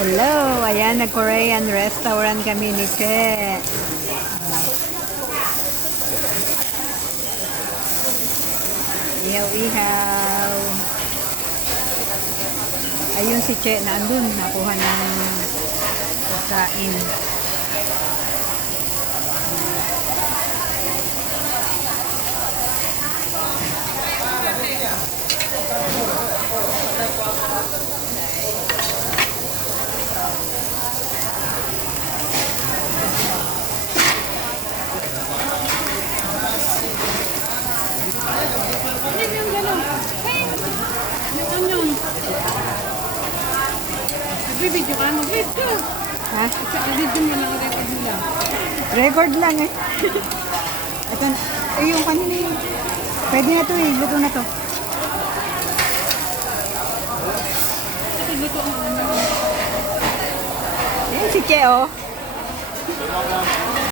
Hello! Ayan, nag-Korean restaurant kami ni Che. Ihaw-ihaw. Ayun si Che na andun. Nakuha ng pagkain. Video ka, mag-video. Ha? Video mo lang, record mo lang. Record lang eh. Ito, yung kanina yun. Pwede na to eh. Luto na to. Ito, luto mo. Ayan si Che oh.